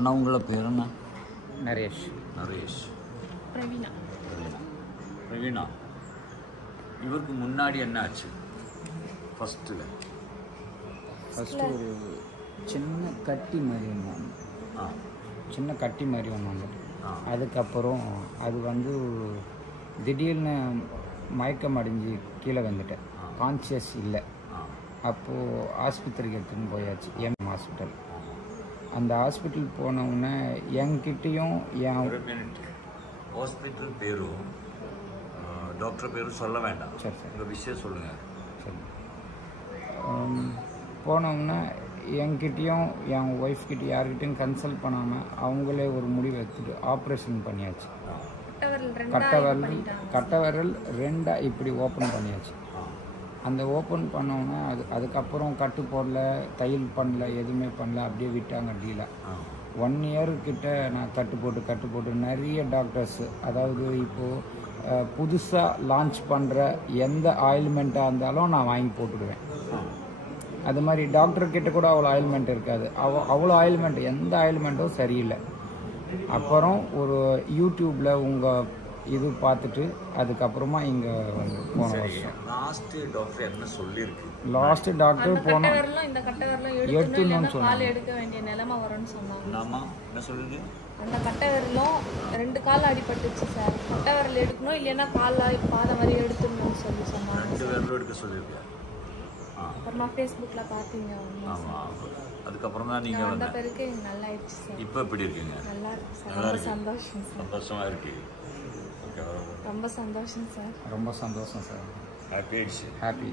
அண்ணா உங்களோட பேர் என்ன? நரேஷ். பிரவீனா. இவருக்கு முன்னாடி என்ன ஆச்சு? ஃபஸ்ட்டு ஒரு சின்ன கட்டி மாதிரி ஒன்று வந்துட்டு அதுக்கப்புறம் அது வந்து திடீர்னு மயக்கம் அடைஞ்சு கீழே வந்துட்டேன். கான்சியஸ் இல்லை. அப்போது ஆஸ்பத்திரிக்கு எடுத்துன்னு போயாச்சு, ஹாஸ்பிட்டல். அந்த ஹாஸ்பிட்டல் போனவுடனே என்கிட்டையும் ஹாஸ்பிட்டல் பேரும் டாக்டர் பேரும் சொல்ல வேண்டாம். சரி சார், உங்கள் விஷயம் சொல்லுங்கள். சரி. போனவுடனே என்கிட்டையும் என் ஒய்ஃப்கிட்ட யார்கிட்டையும் கன்சல்ட் பண்ணாமல் அவங்களே ஒரு முடிவு எடுத்துட்டு ஆப்ரேஷன் பண்ணியாச்சு. கட்டை விரல் ரெண்டாக இப்படி ஓப்பன் பண்ணியாச்சு. அந்த ஓப்பன் பண்ணோன்னா அதுக்கப்புறம் கட்டு போடல, தையல் பண்ணல, எதுவுமே பண்ணல, அப்படியே விட்டாங்க டீல. 1 இயர் கிட்ட நான் கட்டு போட்டு நிறைய டாக்டர்ஸ், அதாவது இப்போது புதுசாக லான்ச் பண்ணுற எந்த ஆயில்மெண்ட்டாக இருந்தாலும் நான் வாங்கி போட்டுடுவேன். அது மாதிரி டாக்டர்கிட்ட கூட அவ்வளோ ஆயில்மெண்ட் இருக்காது. அவ்வளோ ஆயில்மெண்ட், எந்த ஆயில்மெண்ட்டும் சரியில்லை. அப்புறம் ஒரு யூடியூப்பில் உங்கள் இது பார்த்துட்டு அதுக்கப்புறமா இங்கே வந்து போன வருஷம் லாஸ்ட்டு டாக்டர் போனோம் எடுத்துன்னு சொன்னாங்க. அந்த கட்டை விரலும் 2 கால் அடிபட்டுச்சு சார். கட்டை விரல் எடுக்கணும், இல்லைன்னா காலில் பாதை மாதிரி எடுத்துடணும்னு சொன்னாங்க. அப்புறமா ஃபேஸ்புக்கில் பார்த்தீங்க. அதுக்கப்புறம் தான் நீங்கள் அந்த பிறகு நல்லா ஆயிடுச்சு சார். இப்போ எப்படி இருக்குங்க? நல்லா இருக்கு சார். ரொம்ப சந்தோஷம் சார். சந்தோஷமாக இருக்கு. ரொம்ப சந்தோஷம் சார். ரொம்ப சந்தோஷம் சார். ஹாப்பி ஆயிடுச்சு. ஹாப்பி.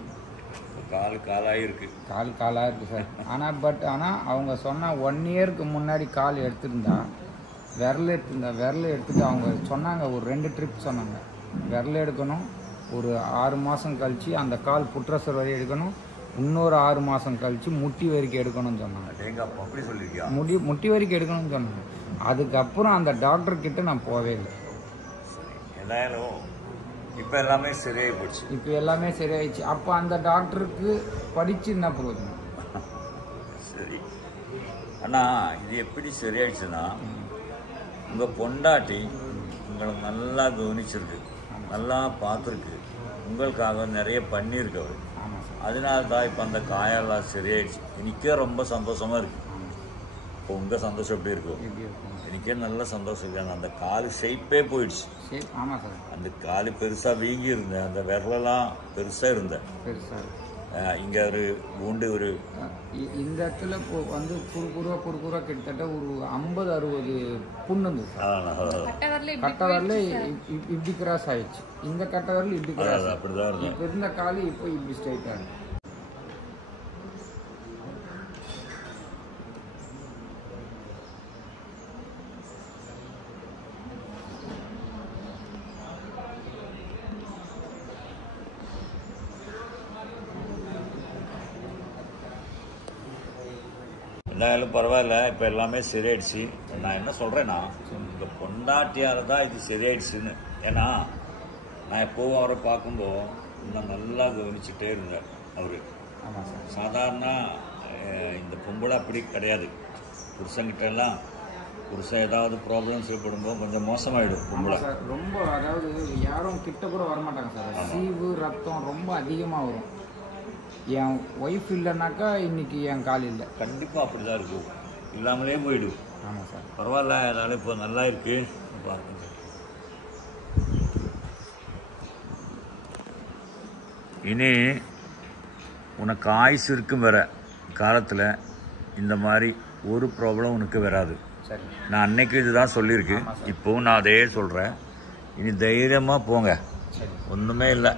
காலாக இருக்குது. காலாக இருக்குது சார். ஆனால் அவங்க சொன்ன 1 இயருக்கு முன்னாடி கால் எடுத்துருந்தா விரல் எடுத்துட்டு அவங்க சொன்னாங்க, ஒரு 2 ட்ரிப் சொன்னாங்க. விரல் எடுக்கணும், ஒரு 6 மாதம் கழித்து அந்த கால் புற்றசர் வரை எடுக்கணும், இன்னொரு 6 மாதம் கழித்து முட்டி வரைக்கும் எடுக்கணும்னு சொன்னாங்க. அப்படி சொல்லியிருக்கியா? முட்டி வரைக்கும் எடுக்கணும்னு சொன்னாங்க. அதுக்கப்புறம் அந்த டாக்டர்கிட்ட நான் போவே இல்லை. இப்போ எல்லாமே சரியாகி போச்சு. இப்போ எல்லாமே சரியாயிடுச்சு. அப்போ அந்த டாக்டருக்கு படிச்சு என்ன பிரயோஜனம்? சரி அண்ணா, இது எப்படி சரியாயிடுச்சுன்னா, உங்கள் பொண்டாட்டி உங்களை நல்லா கவனிச்சிருக்கு, நல்லா பார்த்துருக்கு, உங்களுக்காக நிறைய பண்ணியிருக்கு அவர். அதனால தான் இப்போ அந்த காயெல்லாம் சரியாயிடுச்சு. எனக்கே ரொம்ப சந்தோஷமாக இருக்குது. இப்போ உங்கள் சந்தோஷம் எப்படி இருக்கும்? எனக்கே நல்ல சந்தோஷம் இருக்கு. அந்த காலு ஷேப்பே போயிடுச்சு. ஆமாம் சார். அந்த காலு பெருசாக வீங்கி இருந்தேன், அந்த விரலெல்லாம் பெருசாக இருந்தேன். இங்கே ஒரு ஊண்டு ஒரு இந்த இடத்துல வந்து குறுகுறா கிட்டத்தட்ட ஒரு 50-60 புண்ணு இருந்தது சார். கட்டை வரல இப்படி கிராஸ் ஆயிடுச்சு. இந்த கட்டை வரல இப்படி கிராஸ். அப்படிதான் இருந்தது. இப்போ இருந்த காலு இப்போ இப்படி ஸ்ட்ரைட்டாக இருக்கு. இருந்தாலும் பரவாயில்ல, இப்போ எல்லாமே சரியாயிடுச்சு. நான் என்ன சொல்கிறேன்னா, இந்த பொண்டாட்டியால் தான் இது சரியாயிடுச்சுன்னு. ஏன்னா நான் எப்போவும் அவரை பார்க்கும்போது இன்னும் நல்லா கவனிச்சுட்டே இருந்தேன். அவர் சாதாரண இந்த பொம்பளை அப்படி கிடையாது. புருஷங்கிட்டெல்லாம் புருஷன் ஏதாவது ப்ராப்ளம்ஸ் ஏற்படும்போது கொஞ்சம் மோசமாயிடும் பொம்பளை. ரொம்ப, அதாவது யாரும் கிட்ட கூட வரமாட்டாங்க சார். சீவு ரத்தம் ரொம்ப அதிகமாக வரும். என் ஒய்ஃப் இல்லைனாக்கா இன்னைக்கு என் கால் இல்லை. கண்டிப்பாக அப்படி தான் இருக்கும், இல்லாமலே போயிடும். ஆமாம் சார். பரவாயில்ல, அதனால இப்போ நல்லா இருக்கு. பார்க்குங்க, இனி உனக்கு ஆயுசு இருக்கும் வர காலத்தில் இந்த மாதிரி ஒரு ப்ராப்ளம் உனக்கு வராது. நான் அன்னைக்கு இதுதான் சொல்லியிருக்கு, இப்போவும் நான் அதே சொல்கிறேன். இனி தைரியமாக போங்க, ஒன்றுமே இல்லை.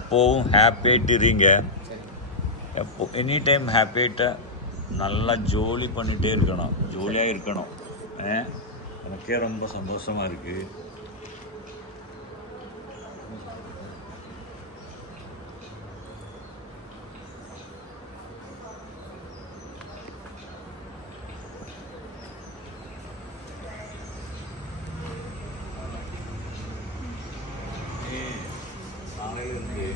எப்போவும் ஹாப்பியாகிட்டு இருங்க. எப்போ எனி டைம் ஹாப்பியாகிட்ட நல்லா ஜோலி பண்ணிகிட்டே இருக்கணும், ஜோலியாக இருக்கணும். எனக்கே ரொம்ப சந்தோஷமாக இருக்குது. நாளையிலிருந்து